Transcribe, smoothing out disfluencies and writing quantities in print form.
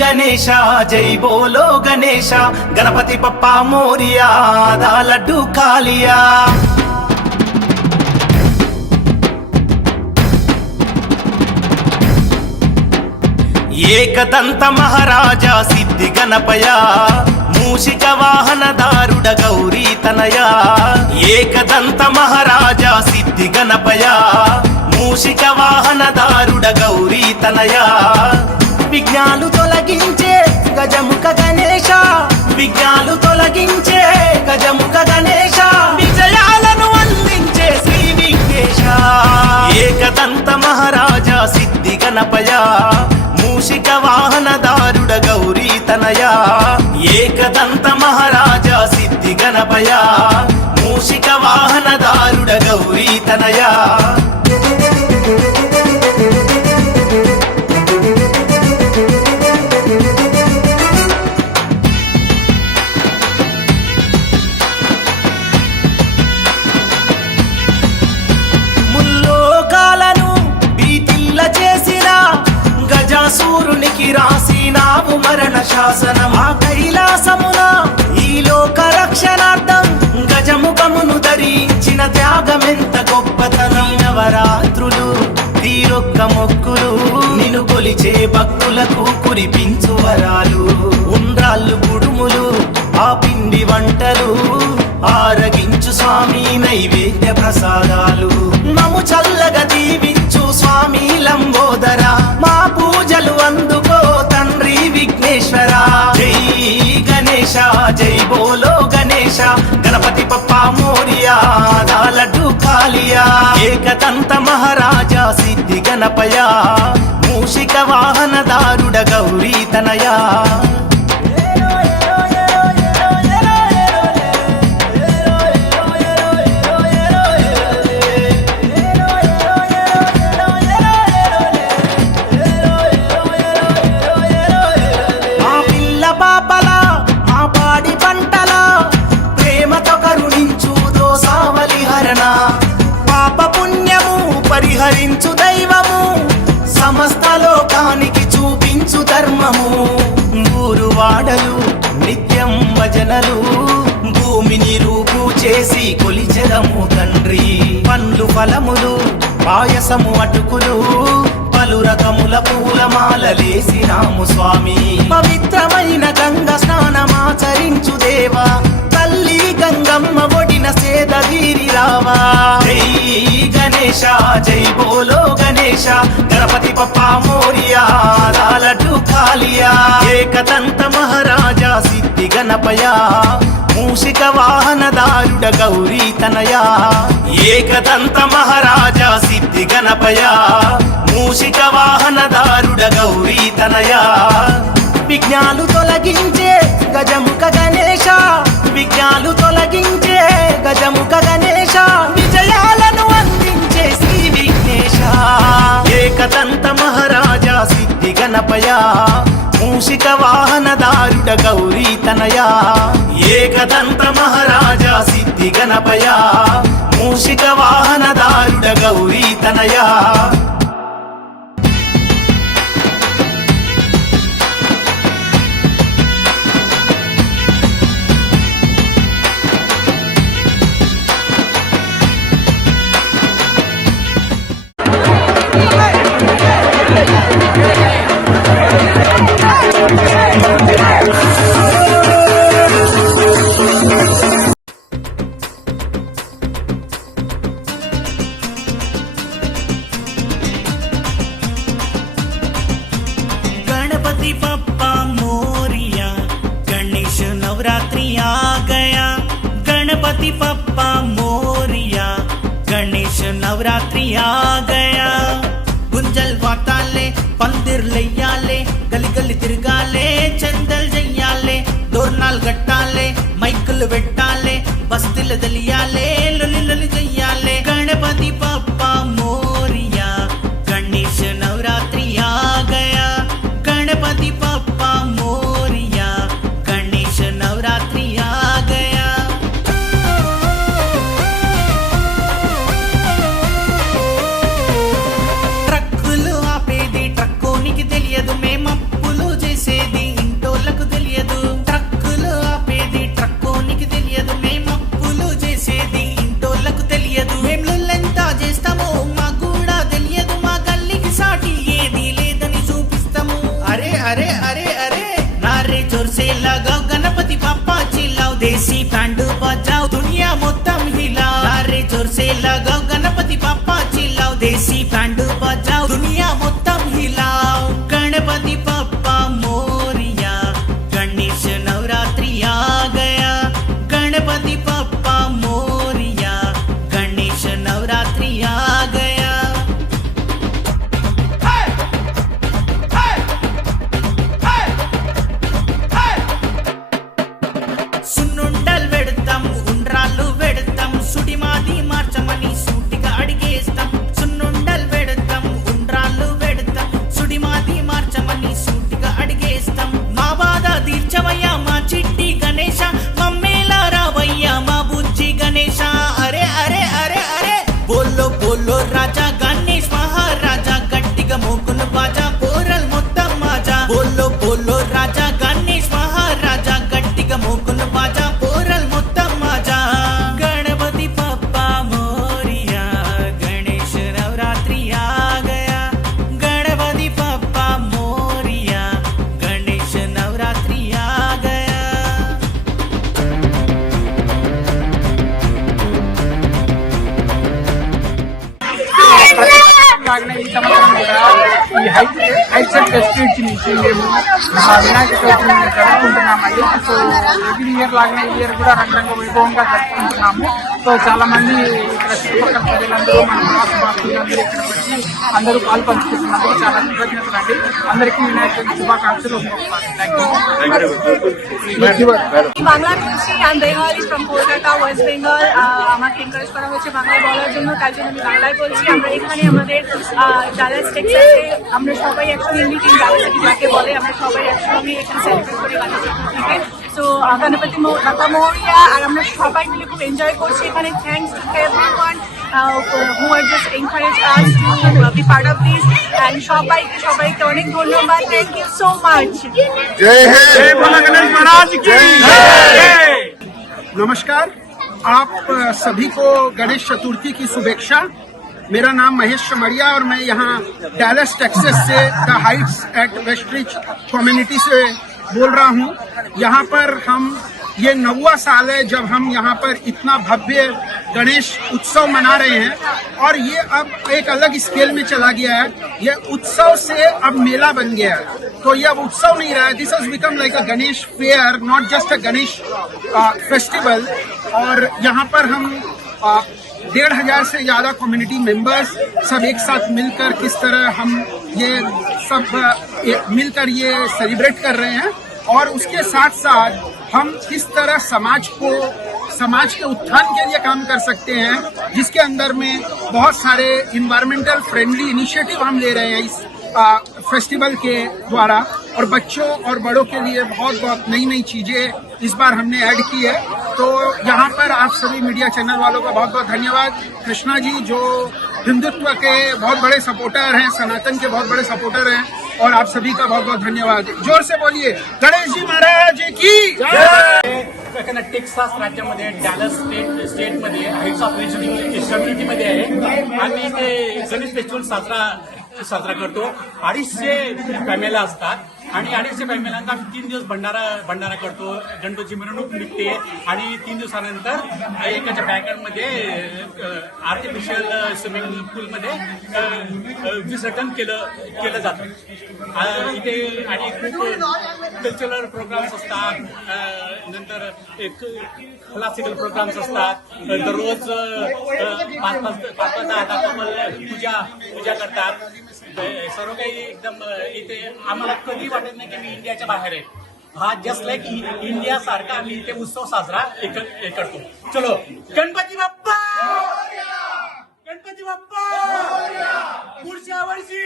గణేశ జై బోలో గణేశ గణపతి పప్పా మోరియా దా లడ్డు కాలియా ఏకదంత మహారాజా సిద్ధి గణపయ మూషిక వాహనదారుడ గౌరీ తనయ ఏకదంత మహారాజా సిద్ధి గణపయ మూషిక వాహనదారుడ గౌరీ తనయ విఘ్నాలు తొలగించే గజముఖ గణేశ విఘ్నాలు తొలగించే గజముఖ గణేశ విజయాలను అందించే శ్రీ విఘ్నేశ ఏకదంత మహారాజా సిద్ధి గణపయ మూషిక వాహనదారుడ గౌరీ తనయ ఏకదంత మహారాజా సిద్ధి గణపయ మూషిక వాహనదారుడ గౌరీ తనయ ముల్లోకాలను బీతిల్ల చేసిన గజాసూరునికి రాసినావు మరణ శాసనం ఆ కైలాసమున ఈ లోక రక్షణార్థం గజముఖమును ధరించిన త్యాగమెంత గొప్పతనం నవరాత్రులు తీరొక్క మొక్కులు నిన్ను కొలిచే భక్తులకు కురిపించు వరాలు ఉండ్రాళ్ళు గుడుములు ఆ పిండి వంటలు ఆరగించు స్వామి నైవేద్య ప్రసాదాలు మము చల్లగా దీవించు స్వామి లంబోదర మా పూజలు అందుకో తండ్రి విఘ్నేశ్వర జై గణేశ జై బోలో గణేశ గణపతి పప్పా మోరియా దా లడ్డు కాలియా ఏకదంత మహారాజా సిద్ధి గణపయ మూషిక వాహనదారుడ గౌరీ తనయా పరిహరించు దైవము సమస్త లోకానికి చూపించు ధర్మము ఊరు వాడలు నిత్యం భజనలు భూమిని రూపు చేసి కొలిచెదము తండ్రి పండ్లు ఫలములు పాయసము అటుకులు పలు రకముల పూలమాలలేసినాము స్వామి పవిత్రమైన గంగ స్నానమాచరించు దేవా తల్లి గంగమ్మ ఒడిన సేద తీరి రావా జై గణేశ జై బోలో గణేశ గణపతి పప్పా మోరియా దా లడ్డు కాలియా ఏకదంత మహారాజా సిద్ధి గణపయ మూషిక వాహనదారుడ గౌరీ తనయా ఏకదంత మహారాజా సిద్ధి గణపయ మూషిక వాహనదారుడ గౌరీ తనయా విఘ్నాలు తొలగించే గజముఖ గణేశ విఘ్నాలు తొలగించే గజముఖ గణేశ విజయాలను అందించే శ్రీ విఘ్నేశ ఏకదంత మహారాజా సిద్ధి గణపయ మూషిక వాహనదారుడ గౌరీ తనయా ఏకదంత మహారాజా సిద్ధి గణపయ మూషిక వాహనదారుడ గౌరీ తనయా गणपति पप्पा मोरिया गणेश नवरात्रि आ गया गणपति पप्पा मोरिया गणेश नवरात्रि आ गया गुंजल वाताले पंदिर लैयाले गली गली तिरगाले चंदल जయ్యాలే దోర్నాల్ గట్టాలే మైకులు పెట్టాలే బస్తీల దలియాలే లొలి లొలి జయ్యాలే గణపతి పప్పా మోరియా గణేश नवरात्रि आ गया गणपति पप्पा मोरिया गणेश नवरात्रि आ गया ట్రక్కులు ఆపేది ట్రక్కోనికి తెలియదు మేమప్పులు చేసేది देसी बैंड बजाओ दुनिया మొత్తం हिलाओ गणपति पप्पा मोरिया गणेश नवरात्रि आ गया गणपति पप्पा मोरिया गणेश नवरात्रि आ गया సున్నుండలు పెడతాం ఉండ్రాళ్ళు పెడతాం సుడిమాది మార్చమని సూటిగా అడిగేస్తాం సున్నుండలు పెడతాం ఉండ్రాళ్ళు పెడతాం సుడిమాది మార్చమని సూటిగా అడిగేస్తాం మా బాధ తీర్చవయ్యా మా చిట్టి గణేశ మమ్మేలా రావయ్యా మా బుజ్జి గణేశ అరే అరే అరే అరే బోల్లో బోల్లో రాజా గణేష్ మహారాజా గట్టిగా మోకులు బాజా పోరల్ మొత్తం మాజా బోల్లో బోల్లో రాజా గణేష్ మహారాజా గట్టిగా మోకులు బాజా పోరల్ మొత్తం మాజా గణపతి పప్పా మోరియా గణేష్ నవరాత్రి ఆ గయా గణపతి పప్పా మోరియా గణేష్ నవరాత్రి ఆ గయా లాగానే ఈ సంవత్సరం కూడా ఈ హైసెట్ ఫెస్టివిటీ నుంచి మేము వినాయక చవితిని జరుపుకుంటున్నామండి. సో ఎవ్రీ ఇయర్ లాగానే ఈ ఇయర్ కూడా రంగరంగ వైభవంగా జరుపుకుంటున్నాము. సో చాలా మంది ఇక్కడ చుట్టుపక్కల ప్రజలందరూ మన భాషలందరూ ఇక్కడ వచ్చి అందరూ పాలు పంచుకుంటున్నందుకు చాలా కృతజ్ఞతలు అండి. అందరికీ వినాయక చవితి శుభాకాంక్షలు. বাংলাদেশ আমি Bengali from Kolkata West Bengal আমাকে এনকারেজ করা হয়েছে বাংলায় বলার জন্য, তার জন্য আমি বাংলায় বলছি। আমরা এখানে আমাদের ডালাস টেক্সাসে আমরা সবাই একসঙ্গে মিটিং ডালাস যাকে বলে আমরা সবাই একসঙ্গে এখানে সেলিব্রেট করি গণেশ চতুর্থীকে। সো গণপতি বাপ্পা মোরিয়া আর আমরা সবাই মিলে খুব এনজয় করছি এখানে। Thanks to everyone who are just encourage us to be part of this and সবাইকে অনেক ধন্যবাদ। Thank you so much. नमस्कार, आप सभी को गणेश चतुर्थी की शुभेच्छा। मेरा नाम महेश चमड़िया और मैं यहाँ डैलस टेक्सास से द हाइट्स एट वेस्टरिच कम्युनिटी से बोल रहा हूँ। यहाँ पर हम ये 9वां साल है जब हम यहाँ पर इतना भव्य गणेश उत्सव मना रहे हैं और ये अब एक अलग स्केल में चला गया है। ये उत्सव से अब मेला बन गया है, तो ये अब उत्सव नहीं रहा है। This has become like a Ganesh fair, not just a Ganesh festival. और यहाँ पर हम 1,500 से ज्यादा कम्युनिटी मेंबर्स सब एक साथ मिलकर किस तरह हम ये सब मिलकर ये सेलिब्रेट कर रहे हैं और उसके साथ साथ हम किस तरह समाज के उत्थान के लिए काम कर सकते हैं, जिसके अंदर में बहुत सारे इन्वायरमेंटल फ्रेंडली इनिशिएटिव हम ले रहे हैं इस फेस्टिवल के द्वारा। और बच्चों और बड़ों के लिए बहुत नई चीजें इस बार हमने ऐड की है। तो यहाँ पर आप सभी मीडिया चैनल वालों का बहुत धन्यवाद। कृष्णा जी जो हिंदुत्व के बहुत बड़े सपोर्टर हैं, सनातन के बहुत बड़े सपोर्टर हैं, और आप सभी का बहुत धन्यवाद। जोर से बोलिए गणेश जी महाराज की जय। टेक्सास राज्यामध्ये डॅलस स्टेटमध्ये हाईट्स ऑफ कम्युनिटीमध्ये आहे. आम्ही इथे गणेश फेस्टिवल साजरा करतो. 250 फॅमिल्या असतात आणि 250 फॅमिल्यांना 3 दिवस भंडारा करतो. गणपतीची मिरवणूक निघते आणि 3 दिवसानंतर एकाच्या बॅकयार्डमध्ये आर्टिफिशियल स्विमिंग पूलमध्ये विसर्जन केलं जातं. इथे आणि खूप कल्चरल प्रोग्राम्स असतात, नंतर क्लासिकल प्रोग्राम्स असतात. दररोज 5-10 कपल पूजा करतात. सर्व काही एकदम इथे आम्हाला कधी वाटत नाही की मी इंडियाच्या बाहेर आहे. हा जस्ट लाईक इंडिया सारखा आम्ही इथे उत्सव साजरा करतो. चलो गणपती बाप्पा पुढच्या वर्षी